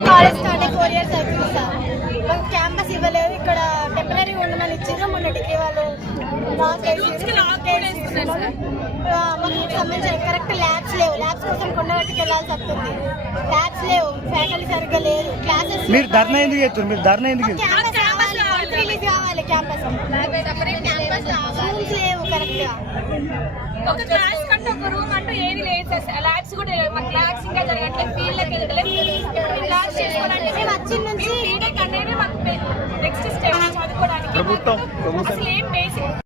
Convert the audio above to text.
College start 4 years అవుతుంది sir. మాకు campus ఇవ్వలేదు. ఇక్కడ టెంపరీ ఉండమని ఇచ్చారు. మొన్న డిగ్రీ వాళ్ళు మాకు సంబంధించిన కరెక్ట్ ల్యాబ్స్ లేవు. ల్యాబ్స్ కోసం కొండగట్టుకు వెళ్ళాల్సి వస్తుంది. ల్యాబ్స్ లేవు, ఫ్యాకల్టీ సరిగ్గా లేదు. క్లాసెస్ మీరు ధర్నా ఎందుకు చేస్తారు? మీరు ధర్నా ఎందుకు క్యాంపస్ కావాలి, రిలీజ్ కావాలి. క్యాంపస్ రూమ్స్ లేవు కరెక్ట్ గా. ఒక క్లాస్ కంటే ఒక రూమ్ అంటూ ఏది లేదు సార్. ల్యాబ్స్ కూడా లేవు. మాకు ల్యాబ్స్ ఇంకా జరగట్లేదు. ఫీల్డ్ లకి వెళ్ళలేదు. క్లాస్ చేసుకోవడానికి మేము వచ్చిన నుంచి బీటెక్ అనేది మాకు నెక్స్ట్ స్టెప్ చదువుకోవడానికి అసలు ఏం బేసిక్